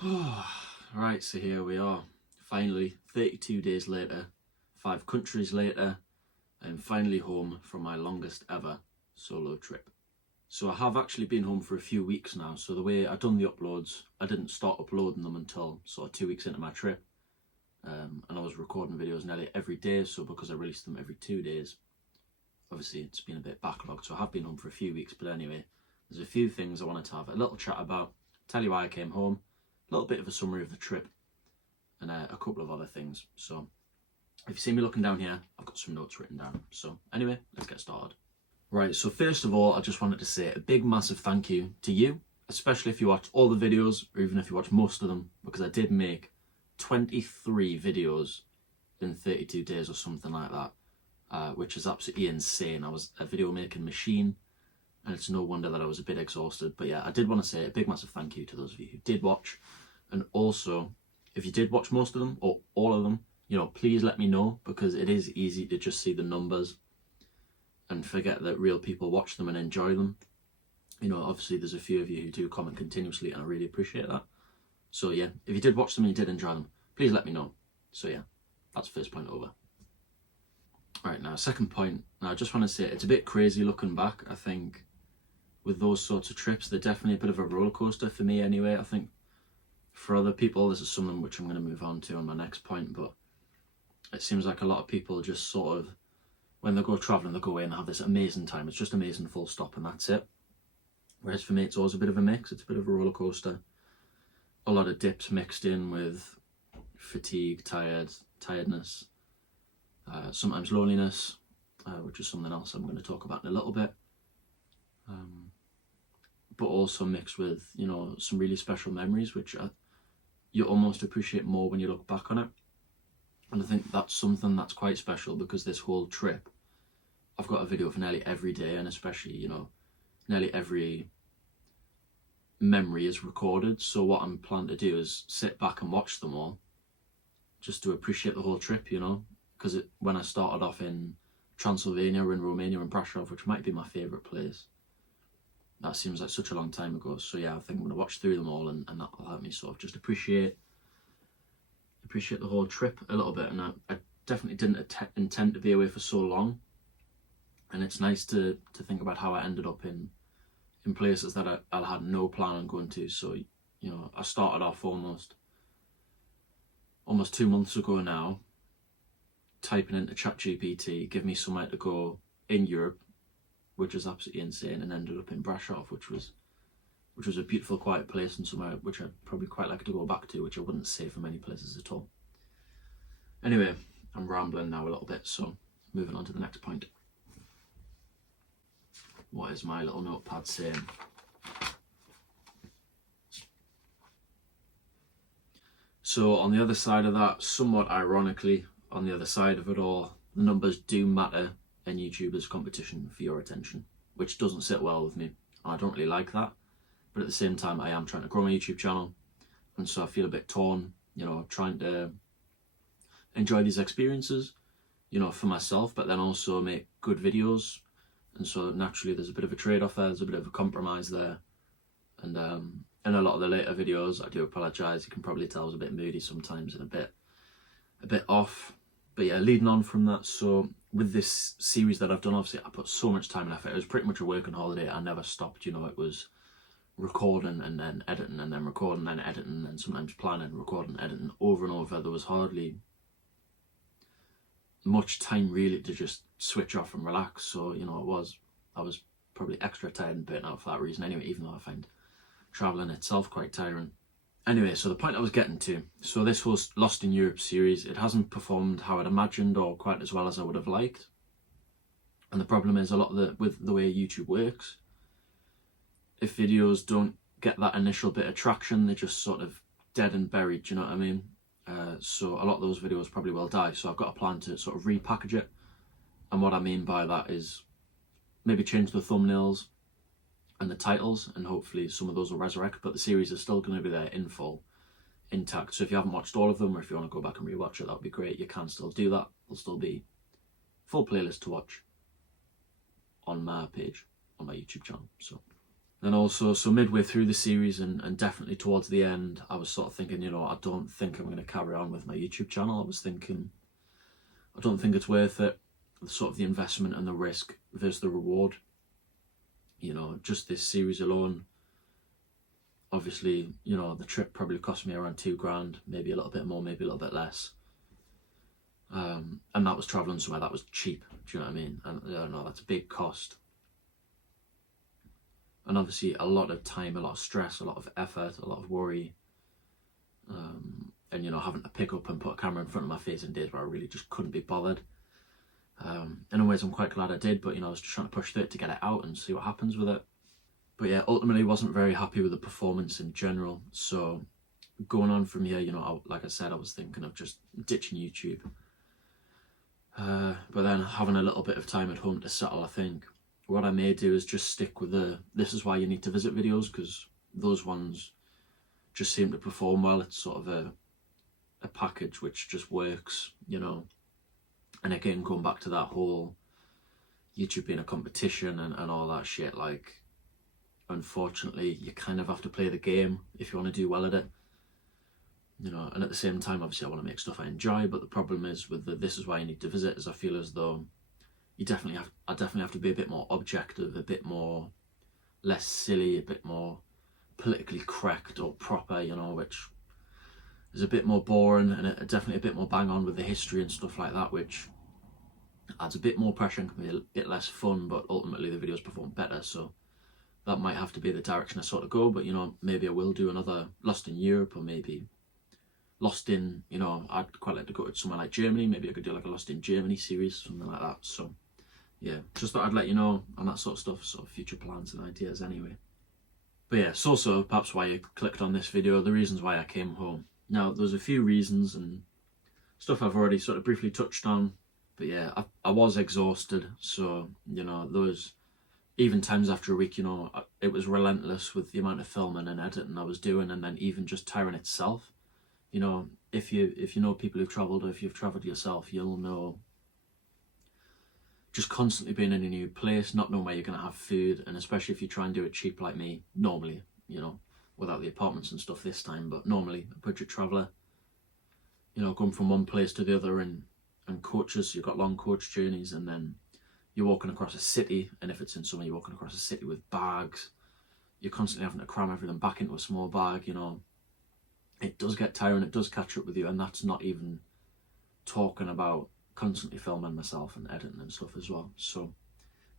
Right, so here we are. Finally, 32 days later, 5 countries later, I'm finally home from my longest ever solo trip. So I have actually been home for a few weeks now, so the way I've done the uploads, I didn't start uploading them until sort of 2 weeks into my trip. And I was recording videos nearly every day, so because I released them every 2 days, obviously it's been a bit backlogged, so I have been home for a few weeks, but anyway, there's a few things I wanted to have a little chat about, tell you why I came home, a little bit of a summary of the trip, and a couple of other things. So if you see me looking down here, I've got some notes written down. So anyway, let's get started. Right, so first of all, I just wanted to say a big massive thank you to you, especially if you watched all the videos, or even if you watched most of them, because I did make 23 videos in 32 days or something like that, which is absolutely insane. I was a video making machine, and it's no wonder that I was a bit exhausted. But yeah, I did want to say a big massive thank you to those of you who did watch, and also if you did watch most of them or all of them, please let me know, because it is easy to just see the numbers and forget that real people watch them and enjoy them. Obviously there's a few of you who do comment continuously, and I really appreciate that. So yeah, if you did watch them and you did enjoy them, please let me know. So yeah, that's first point over. Alright, now second point. Now I just want to say it's a bit crazy looking back. I think with those sorts of trips, they're definitely a bit of a roller coaster for me anyway. I think for other people, this is something which I'm going to move on to on my next point, but it seems like a lot of people just sort of, when they go travelling, they go away and have this amazing time. It's just amazing, full stop, and that's it. Whereas for me, it's always a bit of a mix. It's a bit of a roller coaster. A lot of dips mixed in with fatigue, tiredness, sometimes loneliness, which is something else I'm going to talk about in a little bit. But also mixed with, some really special memories, which you almost appreciate more when you look back on it. And I think that's something that's quite special, because this whole trip, I've got a video for nearly every day, and especially, nearly every memory is recorded. So what I'm planning to do is sit back and watch them all, just to appreciate the whole trip, because when I started off in Transylvania, in Romania, in Brasov, which might be my favourite place, that seems like such a long time ago. So yeah, I think I'm going to watch through them all, and that'll help me sort of just appreciate the whole trip a little bit. And I definitely didn't intend to be away for so long, and it's nice to think about how I ended up in places that I had no plan on going to. So I started off almost 2 months ago now, typing into ChatGPT, give me somewhere to go in Europe, which is absolutely insane, and ended up in Brasov, which was a beautiful, quiet place, and somewhere which I'd probably quite like to go back to, which I wouldn't say for many places at all. Anyway, I'm rambling now a little bit, so moving on to the next point. What is my little notepad saying? So on the other side of that, somewhat ironically, on the other side of it all, the numbers do matter in YouTubers' competition for your attention, which doesn't sit well with me, and I don't really like that. But at the same time, I am trying to grow my YouTube channel, and so I feel a bit torn, trying to enjoy these experiences, for myself, but then also make good videos. And so naturally there's a bit of a trade-off there, there's a bit of a compromise there. And in a lot of the later videos, I do apologise, you can probably tell I was a bit moody sometimes and a bit off. But yeah, leading on from that, so with this series that I've done, obviously I put so much time and effort. It was pretty much a working holiday. I never stopped, it was recording and then editing, and then recording and then editing, and sometimes planning, recording, editing over and over. There was hardly much time really to just switch off and relax. So I was probably extra tired and burnt out for that reason anyway, even though I find travelling itself quite tiring. Anyway, so the point I was getting to, so this was Lost in Europe series. It hasn't performed how I'd imagined or quite as well as I would have liked. And the problem is with the way YouTube works, if videos don't get that initial bit of traction, they're just sort of dead and buried, do you know what I mean? So a lot of those videos probably will die. So I've got a plan to sort of repackage it. And what I mean by that is maybe change the thumbnails and the titles, and hopefully some of those will resurrect, but the series is still going to be there in full, intact. So if you haven't watched all of them, or if you want to go back and rewatch it, that would be great. You can still do that. There'll still be full playlist to watch on my page, on my YouTube channel. So And also, so midway through the series and definitely towards the end, I was sort of thinking, you know, I don't think I'm going to carry on with my YouTube channel. I was thinking, I don't think it's worth it, sort of the investment and the risk versus the reward. You know, just this series alone, obviously, you know, the trip probably cost me around £2,000, maybe a little bit more, maybe a little bit less. And that was travelling somewhere that was cheap, do you know what I mean? And I don't know, that's a big cost. And obviously a lot of time, a lot of stress, a lot of effort, a lot of worry. And, you know, having to pick up and put a camera in front of my face in days where I really just couldn't be bothered. In ways I'm quite glad I did, but, you know, I was just trying to push through it to get it out and see what happens with it. But yeah, ultimately wasn't very happy with the performance in general. So going on from here, you know, like I said, I was thinking of just ditching YouTube. But then having a little bit of time at home to settle, I think what I may do is just stick with the "this is why you need to visit" videos, because those ones just seem to perform well. It's sort of a package which just works, you know. And again, going back to that whole YouTube being a competition and all that shit, like, unfortunately, you kind of have to play the game if you want to do well at it. You know, and at the same time, obviously, I want to make stuff I enjoy, but the problem is with the "this is why you need to visit" is I feel as though I definitely have to be a bit more objective, a bit more less silly, a bit more politically correct or proper, you know, which is a bit more boring and definitely a bit more bang on with the history and stuff like that, which adds a bit more pressure and can be a bit less fun, but ultimately the videos perform better. So that might have to be the direction I sort of go. But, you know, maybe I will do another Lost in Europe, or maybe Lost in, you know, I'd quite like to go to somewhere like Germany. Maybe I could do like a Lost in Germany series, something like that. So yeah, just thought I'd let you know on that sort of stuff, sort of future plans and ideas anyway. But yeah, so perhaps why you clicked on this video, the reasons why I came home. Now, there's a few reasons and stuff I've already sort of briefly touched on. But yeah, I was exhausted. So, you know, those even times after a week, you know, it was relentless with the amount of filming and editing I was doing, and then even just tiring itself. You know, if you know people who've travelled, or if you've travelled yourself, you'll know just constantly being in a new place, not knowing where you're going to have food, and especially if you try and do it cheap like me, normally, you know, without the apartments and stuff this time, but normally a budget traveller, you know, going from one place to the other and coaches, you've got long coach journeys, and then you're walking across a city, and if it's in summer, you're walking across a city with bags, you're constantly having to cram everything back into a small bag, you know. It does get tiring, it does catch up with you, and that's not even talking about constantly filming myself and editing and stuff as well. So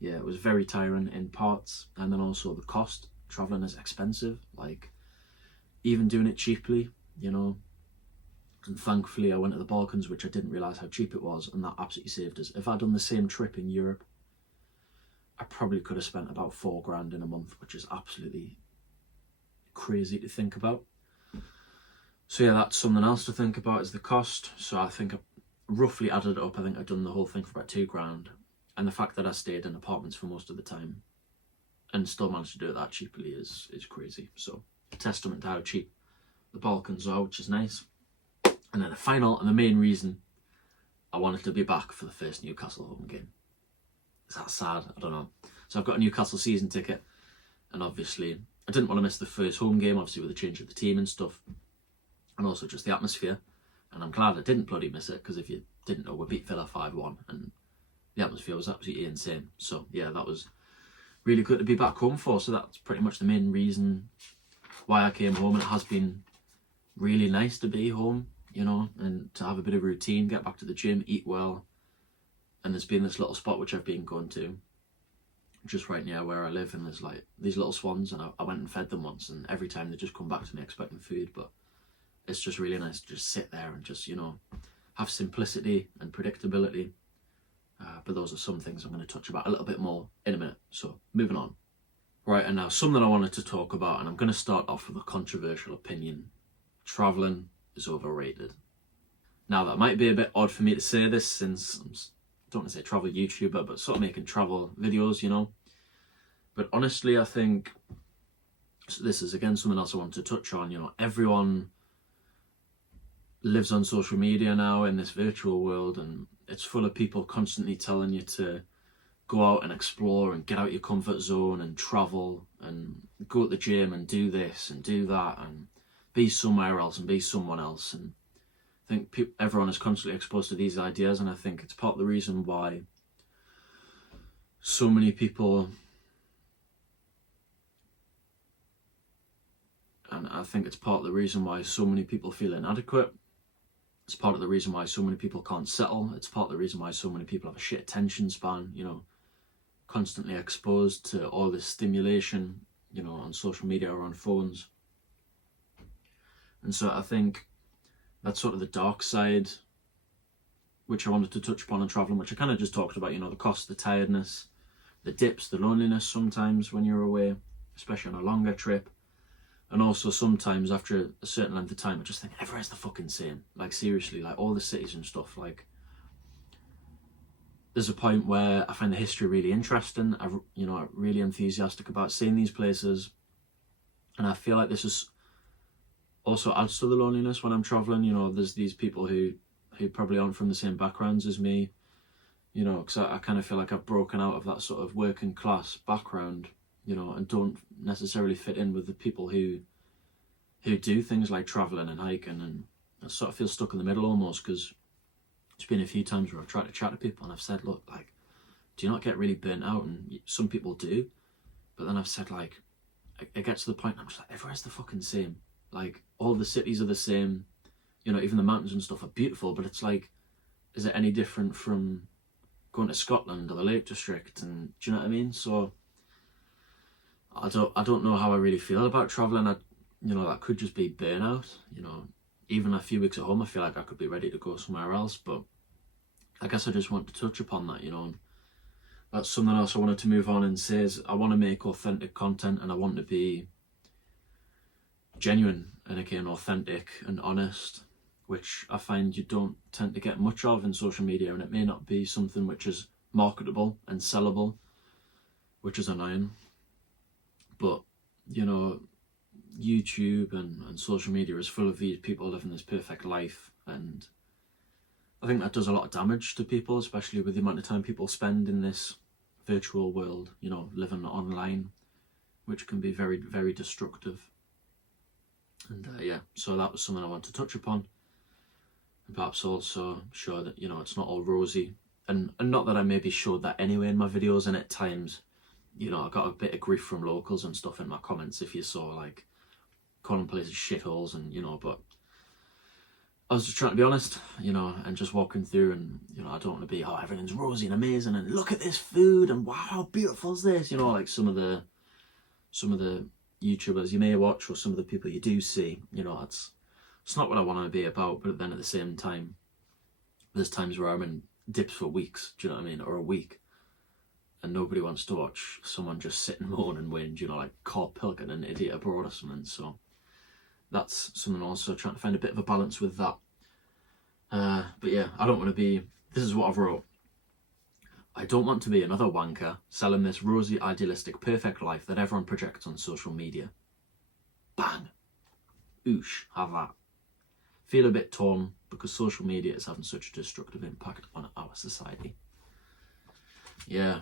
yeah, it was very tiring in parts. And then also the cost, traveling is expensive, like even doing it cheaply, you know. And thankfully I went to the Balkans, which I didn't realise how cheap it was, and that absolutely saved us. If I'd done the same trip in Europe, I probably could have spent about £4,000 in a month, which is absolutely crazy to think about. So yeah, that's something else to think about, is the cost. So I think I roughly added it up. I think I've done the whole thing for about £2,000, and the fact that I stayed in apartments for most of the time and still managed to do it that cheaply is crazy. So a testament to how cheap the Balkans are, which is nice. And then the final and the main reason I wanted to be back for the first Newcastle home game. Is that sad? I don't know. So I've got a Newcastle season ticket, and obviously I didn't want to miss the first home game, obviously with the change of the team and stuff, and also just the atmosphere. And I'm glad I didn't bloody miss it, because if you didn't know, we beat Villa 5-1 and the atmosphere was absolutely insane. So yeah, that was really good to be back home for. So that's pretty much the main reason why I came home, and it has been really nice to be home, you know, and to have a bit of routine, get back to the gym, eat well. And there's been this little spot which I've been going to just right near where I live, and there's like these little swans, and I went and fed them once, and every time they just come back to me expecting food. But it's just really nice to just sit there and just, you know, have simplicity and predictability. But those are some things I'm going to touch about a little bit more in a minute. So moving on. Right, and now something I wanted to talk about, and I'm going to start off with a controversial opinion. Travelling is overrated. Now that might be a bit odd for me to say this, since I don't want to say travel YouTuber, but sort of making travel videos, you know. But honestly, I think, so this is again something else I want to touch on, you know, everyone lives on social media now in this virtual world, and it's full of people constantly telling you to go out and explore and get out your comfort zone and travel and go to the gym and do this and do that and be somewhere else and be someone else. And I think everyone is constantly exposed to these ideas, and I think it's part of the reason why so many people, and I think it's part of the reason why so many people feel inadequate. It's part of the reason why so many people can't settle. It's part of the reason why so many people have a shit attention span, you know, constantly exposed to all this stimulation, you know, on social media or on phones. And so I think that's sort of the dark side, which I wanted to touch upon in traveling, which I kind of just talked about, you know, the cost, the tiredness, the dips, the loneliness sometimes when you're away, especially on a longer trip. And also sometimes after a certain length of time, I just think everywhere's the fucking same. Like seriously, like all the cities and stuff, like there's a point where I find the history really interesting. I'm really enthusiastic about seeing these places. And I feel like this is also adds to the loneliness when I'm traveling. You know, there's these people who probably aren't from the same backgrounds as me, you know, because I kind of feel like I've broken out of that sort of working class background, you know, and don't necessarily fit in with the people who do things like traveling and hiking, and I sort of feel stuck in the middle almost, because there's been a few times where I've tried to chat to people and I've said, look, like, do you not get really burnt out? And some people do, but then I've said, like, it gets to the point I'm just like, everywhere's the fucking same. Like, all the cities are the same, you know, even the mountains and stuff are beautiful, but it's like, is it any different from going to Scotland or the Lake District? And do you know what I mean? So I don't know how I really feel about traveling. You know, that could just be burnout. You know, even a few weeks at home, I feel like I could be ready to go somewhere else. But I guess I just want to touch upon that, you know. And that's something else I wanted to move on and say is I want to make authentic content, and I want to be genuine and again authentic and honest, which I find you don't tend to get much of in social media, and it may not be something which is marketable and sellable, which is annoying. But, you know, YouTube and social media is full of these people living this perfect life, and I think that does a lot of damage to people, especially with the amount of time people spend in this virtual world, you know, living online, which can be very, very destructive. And yeah, so that was something I want to touch upon, and perhaps also show that, you know, it's not all rosy, and not that I maybe showed that anyway in my videos, and at times, you know, I got a bit of grief from locals and stuff in my comments if you saw, like, calling places shitholes, and, you know, but I was just trying to be honest, you know, and just walking through, and, you know, I don't want to be, oh, everything's rosy and amazing, and look at this food, and wow, how beautiful is this, you know, like some of the YouTubers you may watch, or some of the people you do see, you know, it's not what I want to be about. But then at the same time, there's times where I'm in dips for weeks, do you know what I mean, or a week, and nobody wants to watch someone just sit and moan and whinge, you know, like Carl Pilkington, an idiot abroad or something. So that's something also, trying to find a bit of a balance with that. But yeah, I don't want to be, this is what I've wrote. I don't want to be another wanker selling this rosy, idealistic, perfect life that everyone projects on social media. Bang. Oosh, have that. Feel a bit torn because social media is having such a destructive impact on our society. Yeah,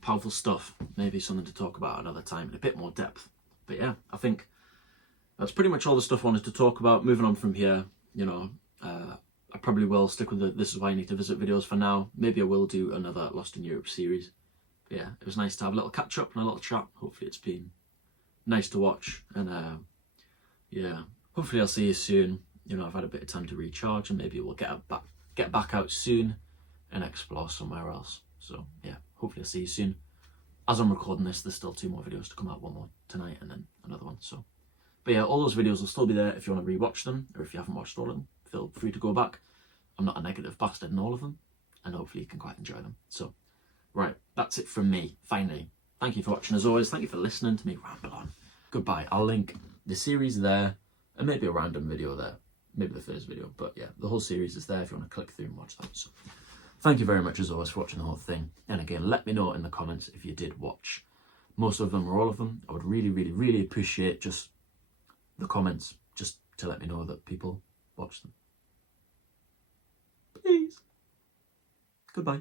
powerful stuff. Maybe something to talk about another time in a bit more depth. But yeah, I think that's pretty much all the stuff I wanted to talk about. Moving on from here, you know, I probably will stick with the This Is Why You Need to Visit videos for now. Maybe I will do another Lost in Europe series. But yeah, it was nice to have a little catch up and a little chat. Hopefully it's been nice to watch. And yeah, hopefully I'll see you soon. You know, I've had a bit of time to recharge, and maybe we'll get back out soon and explore somewhere else. So yeah, hopefully I'll see you soon. As I'm recording this, there's still 2 more videos to come out, one more tonight and then another one. So, but yeah, all those videos will still be there if you want to rewatch them, or if you haven't watched all of them, feel free to go back. I'm not a negative bastard in all of them, and hopefully you can quite enjoy them. So, right, that's it from me, finally. Thank you for watching as always. Thank you for listening to me ramble on. Goodbye. I'll link the series there, and maybe a random video there. Maybe the first video, but yeah, the whole series is there if you want to click through and watch that. So, thank you very much as always for watching the whole thing. And again, let me know in the comments if you did watch most of them or all of them. I would really, really, really appreciate just the comments, just to let me know that people watch them. Please. Goodbye.